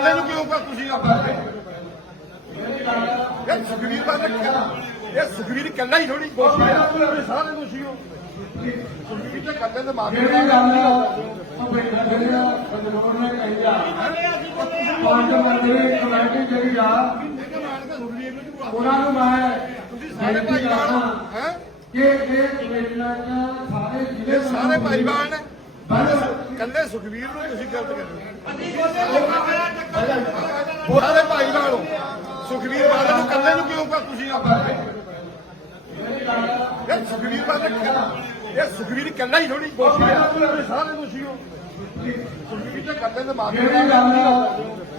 ਕੱਲੇ ਨੂੰ ਕਿਉਂ ਕਾ ਤੁਸੀਂ ਆਪਣੇ ਇਹ ਸੁਖਵੀਰ ਬਾਦ ਇਹ ਸੁਖਵੀਰ ਕੱਲਾ ਹੀ ਥੋੜੀ ਦੋਸ਼ੀ ਹੈ ਸਾਰੇ ਦੋਸ਼ੀ ਹੋ। ਸੁਖਵੀਰ ਤੇ ਕੱਲੇ ਦੇ ਮਾਮਲੇ ਜਿਹੜੀ ਗੱਲ ਭੁਪਿੰਦਰ ਸਿੰਘ ਬਜਨੌਰ ਨੇ ਕਹੀ ਆ। ਪੰਜ ਮੰਤਰੀ ਕਮੇਟੀ ਜਿਹੜੀ ਆ ਉਹਨਾਂ ਨੂੰ ਮੈਂ ਤੁਸੀਂ ਸਾਰੇ ਭਾਈਵਾਨ ਹੈ ਕਿ ਇਹ ਕਮੇਟੀਆਂ ਸਾਰੇ ਜ਼ਿਲ੍ਹੇ ਸਾਰੇ ਭਾਈਵਾਨ ਹੈ ਬਸ ਕੱਲੇ ਸੁਖਵੀਰ ਨੂੰ ਤੁਸੀਂ ਗਲਤ ਕਰ ਰਹੇ ਹੋ। ਸਾਰੇ ਭਾਈਵਾਨ ਹੋ ਸੁਖਵੀਰ ਬਾਦਲ ਨੂੰ ਕੱਲੇ ਨੂੰ ਕਿਉਂ ਕਾ ਤੁਸੀਂ ਆਪਣੇ ਇਹ ਸੁਖਵੀਰ ਬਾਦਲ ਇਹ ਸੁਖਵੀਰ ਕੱਲਾ ਹੀ ਥੋੜੀ ਸਾਰੇ ਹੋ। ਸੁਖਵੀਰ ਤੇ ਕੱਲੇ ਦੇ ਮਾਮਲੇ ਜਿਹੜੀ ਗੱਲ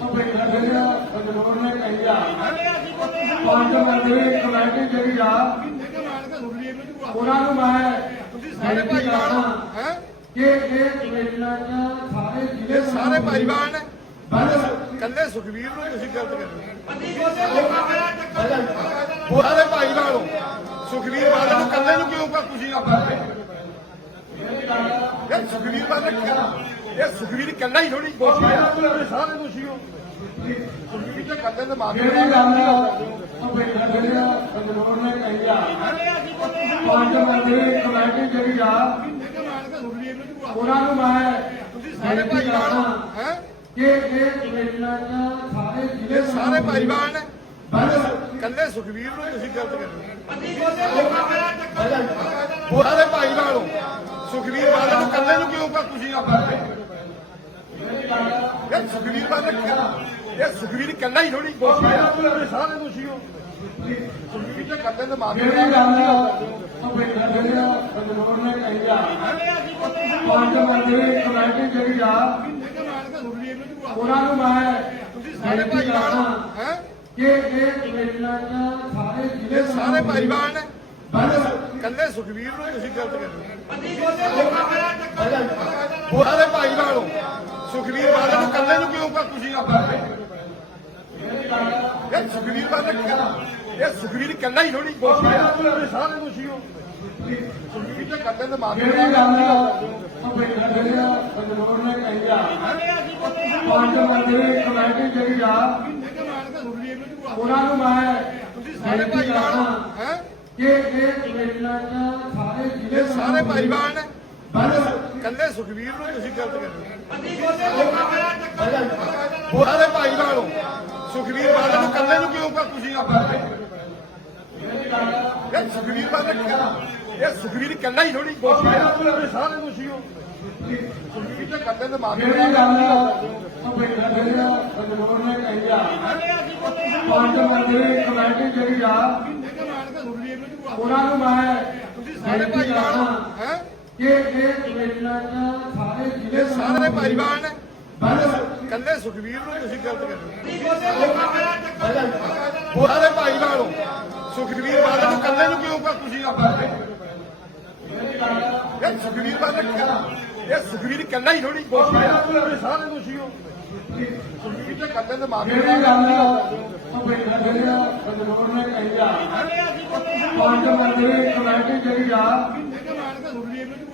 ਭੁਪਿੰਦਰ ਸਿੰਘ ਬਜਨੌਰ ਨੇ ਕਹੀ ਆ। ਪੰਜ ਮੰਤਰੀ ਕਮੇਟੀ ਜਿਹੜੀ ਆ ਉਹਨਾਂ ਨੂੰ ਮੈਂ ਤੁਸੀਂ ਸਾਰੇ ਭਾਈਵਾਨ ਹੈ? ਕਿ ਇਹ ਕਮੇਟੀਆਂ ਚ ਸਾਰੇ ਜ਼ਿਲ੍ਹੇ ਸਾਰੇ ਭਾਈਵਾਨ ਹੈ ਬਸ ਕੱਲੇ ਸੁਖਵੀਰ ਨੂੰ ਤੁਸੀਂ ਗਲਤ ਕਰ ਰਹੇ ਹੋ? ਸਾਰੇ ਭਾਈਵਾਨ ਹੋ ਸੁਖਵੀਰ ਬਾਦਲ ਨੂੰ ਕੱਲੇ ਨੂੰ ਕਿਉਂ ਕਾ ਤੁਸੀਂ ਆਪਣੇ ਇਹ ਸੁਖਵੀਰ ਬਾਦਲ ਇਹ ਸੁਖਵੀਰ ਕੱਲਾ ਹੀ ਥੋੜੀ ਦੋਸ਼ੀ ਹੈ। ਸਾਰੇ ਦੋਸ਼ੀ ਹੋ। ਸੁਖਵੀਰ ਤੇ ਕੱਲੇ ਦੇ ਮਾਮਲੇ ਜਿਹੜੀ ਗੱਲ ਭੁਪਿੰਦਰ ਸਿੰਘ ਬਜਨੌਰ ਨੇ ਕਹੀ ਆ। ਪੰਜ ਮੰਤਰੀ ਕਮੇਟੀ ਜਿਹੜੀ ਆ ਉਹਨਾਂ ਨੂੰ ਮੈਂ ਤੁਸੀਂ ਸਾਰੇ ਭਾਈਵਾਨ ਹੈ ਕਿ ਇਹ ਕਮੇਟੀਆਂ ਚ ਸਾਰੇ ਜ਼ਿਲ੍ਹੇ ਸਾਰੇ ਭਾਈਵਾਨ ਹੈ ਬਸ ਕੱਲੇ ਸੁਖਵੀਰ ਨੂੰ ਤੁਸੀਂ ਗਲਤ ਕਰ ਰਹੇ ਹੋ ਸਾਰੇ ਭਾਈਵਾਨ ਹੋ ਸੁਖਵੀਰ ਬਾਦਲ ਨੂੰ ਕੱਲੇ ਨੂੰ ਕਿਉਂ ਕਾ ਤੁਸੀਂ ਆਪਣੇ ਇਹ ਸੁਖਵੀਰ ਬਾਦਲ ਇਹ ਸੁਖਵੀਰ ਕੱਲਾ ਹੀ ਥੋੜੀ ਇਹ ਸਾਰੇ ਦੋਸ਼ੀ ਹੋ। ਸੁਖਵੀਰ ਤੇ ਕੱਲੇ ਦੇ ਮਾਮਲੇ ਜਿਹੜੀ ਗੱਲ ਭੁਪਿੰਦਰ ਸਿੰਘ ਬਜਨੌਰ ਨੇ ਕਹੀ ਆ ਪੰਜ ਮੰਤਰੀ ਕਮੇਟੀ ਜਿਹੜੀ ਆ ਉਹਨਾਂ ਨੂੰ ਮੈਂ ਤੁਸੀਂ ਸਾਰੇ ਭਾਈਵਾਨ ਹੈ ਕਿ ਇਹ ਕਮੇਟੀਆਂ ਸਾਰੇ ਜ਼ਿਲ੍ਹੇ ਸਾਰੇ ਭਾਈਵਾਨ ਹੈ ਕੱਲੇ ਸੁਖਵੀਰ ਨੂੰ ਤੁਸੀਂ ਗਲਤ ਕਰ ਰਹੇ ਹੋ। ਸਾਰੇ ਭਾਈਵਾਨ ਹੋ ਸੁਖਵੀਰ ਬਾਦਲ ਨੂੰ ਕੱਲੇ ਨੂੰ ਕਿਉਂ ਕਾ ਤੁਸੀਂ ਆਪਾਂ ਇਹ ਸੁਖਵੀਰ ਬਾਦਲ ਇਹ ਸੁਖਵੀਰ ਕੱਲਾ ਹੀ ਥੋੜੀ ਹੈ ਇਹ ਸਾਰੇ ਦੋਸ਼ੀ ਹੋ ਸੁਖਵੀਰ ਤੇ ਕੱਲੇ ਦੇ ਮਾਮਲੇ ਜਿਹੜੀ ਗੱਲ ਭੁਪਿੰਦਰ ਸਿੰਘ ਬਜਨੌਰ ਨੇ ਕਹੀ ਆ। ਪੰਜ ਮੰਤਰੀ ਕਮੇਟੀ ਜਿਹੜੀ ਆ। ਉਹਨਾਂ ਨੂੰ ਮੈਂ ਤੁਸੀਂ ਸਾਰੇ ਭਾਈਵਾਨ ਹੈ ਕਿ ਇਹ ਕਮੇਟੀਆਂ ਸਾਰੇ ਜ਼ਿਲ੍ਹੇ ਸਾਰੇ ਭਾਈਵਾਨ ਹੈ ਬਸ। ਕੱਲੇ ਸੁਖਵੀਰ ਨੂੰ ਤੁਸੀਂ ਗਲਤ ਕਰ ਰਹੇ ਹੋ। ਸਾਰੇ ਭਾਈਵਾਨ ਹੋ। ਸੁਖਵੀਰ ਬਾਦਲ ਨੂੰ ਕੱਲੇ ਨੂੰ ਕਿਉਂ ਕਾ ਤੁਸੀਂ ਇਹ ਸੁਖਵੀਰ ਬਾਦਲ ਇਹ ਸੁਖਵੀਰ ਕੱਲਾ ਹੀ ਥੋੜੀ ਹੈ ਇਹ ਸਾਰੇ ਦੋਸ਼ੀ ਹੋ। ਸੁਖਵੀਰ ਤੇ ਕੱਲੇ ਦੇ ਮਾਮਲੇ ਜਿਹੜੀ ਗੱਲ ਨੇ ਕਹੀ ਆ। ਪੰਜ ਮੰਤਰੀ ਕਮੇਟੀ ਜਿਹੜੀ ਆ ਉਹਨਾਂ ਨੂੰ ਮੈਂ ਤੁਸੀਂ ਸਾਰੇ ਭਾਈਵਾਨ ਹੈ ਕਿ ਇਹ ਕਮੇਟੀਆਂ ਸਾਰੇ ਜ਼ਿਲ੍ਹੇ ਸਾਰੇ ਭਾਈਵਾਨ ਹੈ ਕੱਲੇ ਸੁਖਵੀਰ ਨੂੰ ਤੁਸੀਂ ਗਲਤ ਕਰ ਰਹੇ ਹੋ ਸਾਰੇ ਭਾਈਵਾਨ ਹੋ। ਸੁਖਵੀਰ ਬਾਦਲ ਨੂੰ ਕੱਲੇ ਨੂੰ ਕਿਉਂ ਕਾ ਤੁਸੀਂ ਇਹ ਸੁਖਵੀਰ ਬਾਦਲ ਇਹ ਸੁਖਵੀਰ ਕੱਲਾ ਹੀ ਥੋੜੀ ਸਾਰੇ ਦੋਸ਼ੀ ਹੋ। ਸੁਖਵੀਰ ਤੇ ਕੱਲੇ ਦੇ ਮਾਮਲੇ ਜਿਹੜੀ ਗੱਲ ਭੁਪਿੰਦਰ ਸਿੰਘ ਬਜਨੌਰ ਨੇ ਕਹੀ ਆ ਪੰਜ ਮੰਤਰੀ ਕਮੇਟੀ ਜਿਹੜੀ ਆ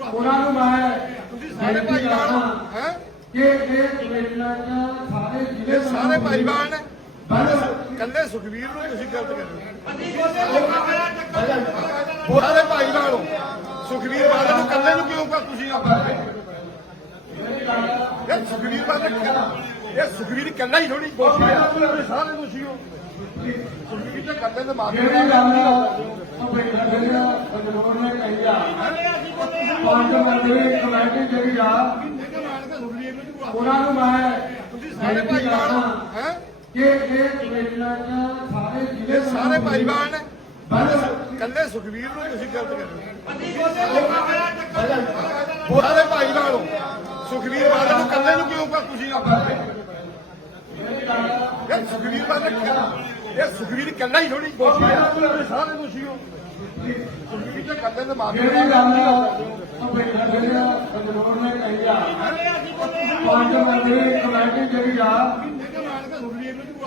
ਉਹਨਾਂ ਨੂੰ ਮੈਂ ਤੁਸੀਂ ਸਾਰੇ ਭਾਈਵਾਨ ਹੈ? ਕਿ ਇਹ ਕਮੇਟੀਆਂ ਚ ਸਾਰੇ ਜ਼ਿਲ੍ਹੇ ਸਾਰੇ ਭਾਈਵਾਨ ਬਸ। ਕੱਲੇ ਸੁਖਵੀਰ ਨੂੰ ਤੁਸੀਂ ਗਲਤ ਕਰ ਰਹੇ ਹੋ ਸਾਰੇ ਭਾਈਵਾਨ ਹੋ। ਸੁਖਵੀਰ ਬਾਦਲ ਨੂੰ ਕੱਲੇ ਨੂੰ ਕਿਉਂ ਕਾ ਤੁਸੀਂ ਆਪਣੇ ਇਹ ਸੁਖਵੀਰ ਬਾਦਲ ਇਹ ਸੁਖਵੀਰ ਕੱਲਾ ਹੀ ਥੋੜੀ ਇਹ ਸਾਰੇ ਦੋਸ਼ੀ ਹੋ। ਸੁਖਵੀਰ ਤੇ ਕੱਲੇ ਦੇ ਮਾਮਲੇ ਜਿਹੜੀ ਗੱਲ ਭੁਪਿੰਦਰ ਸਿੰਘ ਬਜਨੌਰ ਨੇ ਕਹੀ ਆ ਪੰਜ ਮੰਤਰੀ ਕਮੇਟੀ ਜਿਹੜੀ ਆ ਉਹਨਾਂ ਨੂੰ ਮੈਂ ਤੁਸੀਂ ਸਾਰੇ ਭਾਈਵਾਨ ਹੈ ਕਿ ਇਹ ਕਮੇਟੀਆਂ ਚ ਸਾਰੇ ਜ਼ਿਲ੍ਹੇ ਇਹ ਸਾਰੇ ਭਾਈਵਾਨ ਹੈ ਬਸ ਕੱਲੇ ਸੁਖਵੀਰ ਨੂੰ ਤੁਸੀਂ ਗਲਤ ਕਰ ਰਹੇ ਹੋ। ਸਾਰੇ ਭਾਈਵਾਨ ਹੋ। ਸੁਖਵੀਰ ਬਾਦਲ ਨੂੰ ਕੱਲੇ ਨੂੰ ਕਿਉਂ ਤੁਸੀਂ ਆਪਣੇ ਇਹ ਸੁਖਵੀਰ ਬਾਦਲ ਇਹ ਸੁਖਵੀਰ ਕੱਲਾ ਹੀ ਥੋੜੀ ਦੋਸ਼ੀ ਹੈ। ਸਾਰੇ ਦੋਸ਼ੀ ਹੋ। ਜਿਹੜੀ ਗੱਲ ਭੁਪਿੰਦਰ ਸਿੰਘ ਬਜਨੌਰ ਨੇ ਕਹੀ ਆ ਪੰਜ ਮੰਤਰੀ ਕਮੇਟੀ ਜਿਹੜੀ ਆ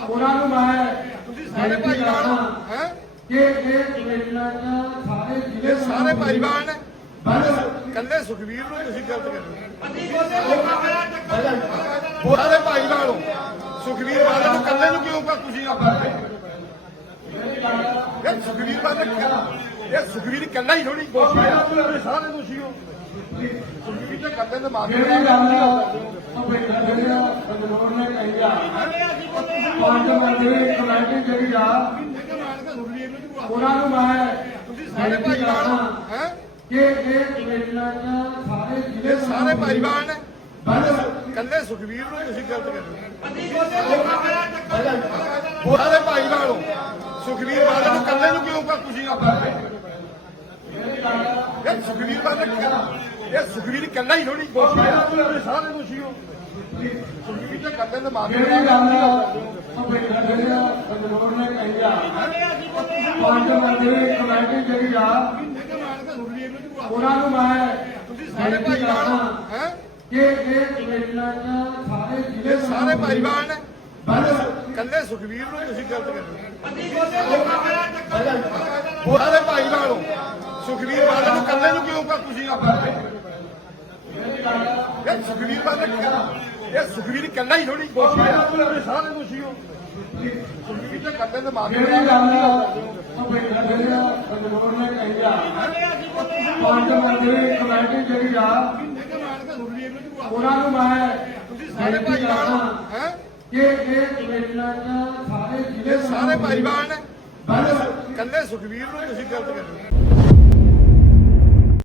ਉਹਨਾਂ ਨੂੰ ਮੈਂ ਤੁਸੀਂ ਸਾਰੇ ਭਾਈਵਾਨ ਹੈ ਕਿ ਇਹ ਕਮੇਟੀਆਂ ਚ ਸਾਰੇ ਜ਼ਿਲ੍ਹੇ ਸਾਰੇ ਭਾਈਵਾਨ ਬਸ ਕੱਲੇ ਸੁਖਵੀਰ ਨੂੰ ਤੁਸੀਂ ਗਲਤ ਕਰ ਰਹੇ ਹੋ ਸਾਰੇ ਭਾਈਵਾਨ ਹੋ ਸੁਖਵੀਰ ਬਾਦਲ ਨੂੰ ਕੱਲੇ ਨੂੰ ਕਿਉਂ ਕਾ ਤੁਸੀਂ ਆਪਾਂ ਸੁਖਵੀਰ ਬਾਦਲ ਇਹ ਸੁਖਵੀਰ ਕੱਲਾ ਹੀ ਥੋੜੀ ਦੋਸ਼ੀ ਹੈ ਸਾਰੇ ਦੋਸ਼ੀ ਹੋ ਸੁਖਵੀਰ ਦੇ ਮਾਮਲੇ ਜਿਹੜੀ ਗੱਲ ਭੁਪਿੰਦਰ ਸਿੰਘ ਬਦਨੌਰ ਨੇ ਕਹੀ ਆ। ਪੰਜ ਮੰਤਰੀ ਕਮੇਟੀ ਜਿਹੜੀ ਆ ਸੁਖਵੀਰ ਨੂੰ ਉਹਨਾਂ ਨੂੰ ਮੈਂ ਤੁਸੀਂ ਸਾਰੇ ਭਾਈਵਾਲ ਹੋ ਹੈ ਕਿ ਇਹ ਕਮੇਟੀਆਂ ਚ ਸਾਰੇ ਜ਼ਿਲ੍ਹੇ ਸਾਰੇ ਭਾਈਵਾਲ ਨੇ। ਬਸ। ਕੱਲੇ ਸੁਖਵੀਰ ਨੂੰ ਤੁਸੀਂ ਗਲਤ ਕਰਦੇ ਹੋ। ਸਾਰੇ ਭਾਈਵਾਲ ਹੋ। ਸੁਖਵੀਰ ਬਾਦਲ ਨੂੰ ਕੱਲੇ ਨੂੰ ਕਿਉਂ ਤੁਸੀਂ ਆਪਣੇ? ਇਹ ਸੁਖਵੀਰ ਬਾਦਲ ਇਹ ਸੁਖਵੀਰ ਕੱਲਾ ਹੀ ਥੋੜੀ ਹੈ ਤੁਸੀਂ ਸਾਰੇ ਦੋਸ਼ੀ ਹੋ ਸੁਖਵੀਰ ਤੇ ਕੱਲੇ ਦੇ ਮਾਮਲੇ ਜਿਹੜੀ ਗੱਲ ਸਿੰਘ ਬਦਨੌਰ ਨੇ ਕਹੀ ਆ ਪੰਜ ਮੰਤਰੀ ਕਮੇਟੀ ਜਿਹੜੀ ਆ ਉਹਨਾਂ ਨੂੰ ਮੈਂ ਤੁਸੀਂ ਸਾਰੇ ਭਾਈਵਾਲ ਹੋ ਕਿ ਇਹ ਕਮੇਟੀਆਂ ਸਾਰੇ ਜ਼ਿਲ੍ਹੇ ਸਾਰੇ ਭਾਈਵਾਲ ਨੇ। ਕੱਲੇ ਸੁਖਵੀਰ ਨੂੰ ਤੁਸੀਂ ਗਲਤ ਕਰਦੇ ਹੋ। ਸਾਰੇ ਸੁਖਵੀਰ ਬਾਦਲ ਨੂੰ ਕੱਲੇ ਨੂੰ ਕਿਉਂ ਕਾ ਤੁਸੀਂ ਇਹ ਸੁਖਵੀਰ ਬਾਦਲ ਇਹ ਸੁਖਵੀਰ ਕੱਲਾ ਹੀ ਥੋੜੀ ਦੋਸ਼ੀ ਹੈ ਤੁਸੀਂ ਸਾਰੇ ਦੋਸ਼ੀ ਹੋ। ਸੁਖਵੀਰ ਤੇ ਕੱਲੇ ਦੇ ਮਾਮਲੇ ਜਿਹੜੀ ਗੱਲ ਭੁਪਿੰਦਰ ਸਿੰਘ ਬਦਨੌਰ ਨੇ ਕਹੀ ਆ ਪੰਜ ਮੰਤਰੀ ਕਮੇਟੀ ਜਿਹੜੀ ਆ ਉਹਨਾਂ ਨੂੰ ਮੈਂ ਤੁਸੀਂ ਸਾਰੇ ਭਾਈਵਾਲ ਹੋ। ਹੈ? ਕਿ ਇਹ ਕਮੇਟੀਆਂ ਚ ਸਾਰੇ ਜ਼ਿਲ੍ਹੇ ਸਾਰੇ ਭਾਈਵਾਲ ਨੇ। ਬਸ ਕੱਲੇ ਸੁਖਵੀਰ ਨੂੰ ਤੁਸੀਂ ਗਲਤ ਕਰਦੇ ਹੋ।